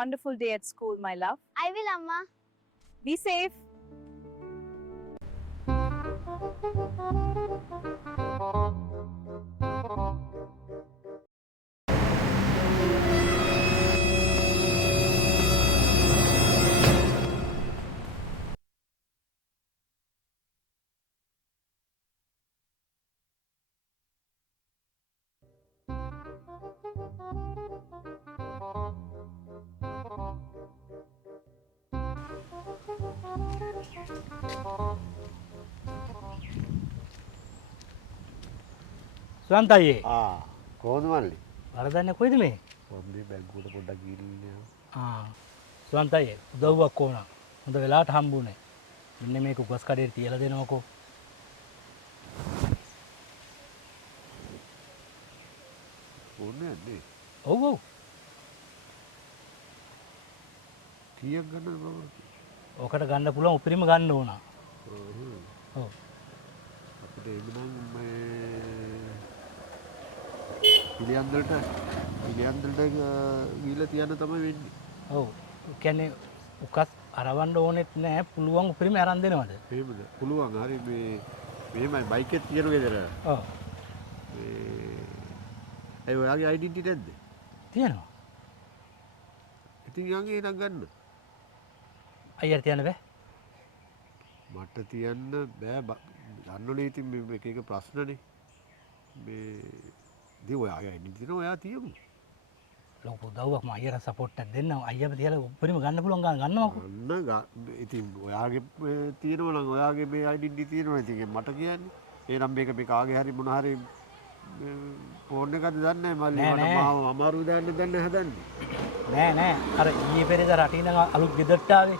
wonderful day at school, my love. I will, Amma. Be safe. සුවන්තයේ කොහොමද මල්ලි? වරදන්නේ කොයිද මේ? පොඩ්ඩේ බැංකුවට පොඩ්ඩක් ගිහින් සුවන්තයේ උදව්වක් ඕන. හොඳ වෙලාවට හම්බුනේ. මෙන්න මේක උගස් කඩේට තියලා දෙනවකෝ. ඕනේ නැද්ද? ඔව් ඔව්. කීයක් ගන්නද බබා? ඔකට ගන්න පුළුවන් උපරිම ගන්න ඕන. ඔව්. අපිට එමුනම් මේ පිළියන්දලට ගිහලා තියන්න තමයි වෙන්නේ. ඔව්. ඒ කියන්නේ උකස් අරවන්න ඕනෙත් නෑ පුළුවන් උපරිම අරන් දෙනවද? එහෙමද? පුළුවන්. හරි මේ මෙහෙමයි බයික් එක තියෙන ගෙදර. ඔව්. ඒ ඔයාගේ ඩෙන්ටිටි නැද්ද? තියෙනවා. ඉතින් යන්නේ නම් ගන්න. අයියට තියන්න බෑ. මට තියන්න බෑ. ගන්නනේ ඉතින් මේ එක එක ප්‍රශ්නනේ. මේ දී ඔයාගේ ඩෙන්ටිටි ඔයා තියමු. ලොකු උදව්වක් මම අයියට සපෝට් එකක් දෙන්නම්. අයියව තියලා උපරිම ගන්න පුළුවන් ගන්නවකෝ. ගන්න ඉතින් ඔයාගේ තියෙනවා නම් ඔයාගේ මේ ඩෙන්ටිටි තියෙනවා ඉතින් මට කියන්නේ. එහෙනම් මේක කාගේ හරි මොන හරි ෆෝන් එකක්ද දන්නේ නැහැ මල්ලි මට මාව අමාරු දාන්න දන්නේ හදන්නේ. නෑ අර ඊයේ පෙරේද රටින් ඉඳන් අලුත් ගෙදරට ආවේ.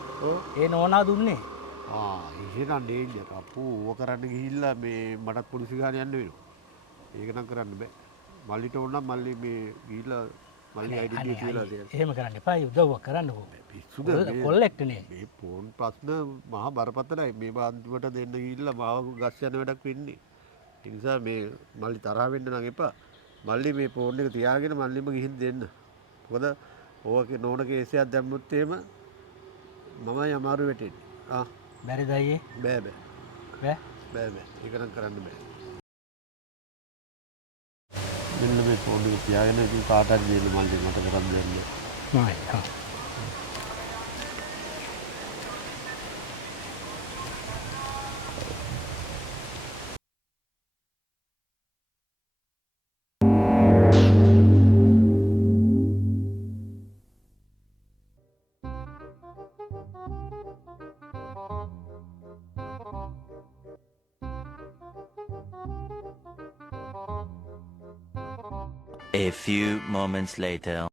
ඒ නෝනා දුන්නේ. එහෙනම් නේද අප්පු ඕක කරන්න ගිහිල්ලා මේ මටත් පොලිසිය ගාන යන්න වෙනවා. ඒක නම් කරන්න බෑ. මල්ලිට ඕන නම් මල්ලි මේ ගිහිල්ලා මල්ලි ඩෙන්ටිටි කියලා දෙන්න. එහෙම කරන්න එපා. උදව්වක් කරන්නකෝ. පිස්සුද කොල්ලෙක්ටනේ. මේ ෆෝන් ප්‍රශ්න මහා බරපතලයි. මේ අන්තිමට දෙන්න ගිහිල්ලා මාව ගස් යන වැඩක් වෙන්නේ. ඒ නිසා මේ මල්ලි තරහ වෙන්න නම් එපා. මල්ලි මේ ෆෝන් එක තියාගෙන මල්ලිම ගිහින් දෙන්න. මොකද ඕකේ නෝන කේසයක් දැම්මුත් එහෙම මමයි අමාරු වෙටෙන්නේ. බැරිද අයියේ? බෑ. ඒක නම් කරන්න බෑ. මෙන්න මේ ෆෝන් එක තියාගෙන ඉතින් කාටවත් දෙන්න මල්ලි මට කරන් දෙන්න. මයි. A few moments later.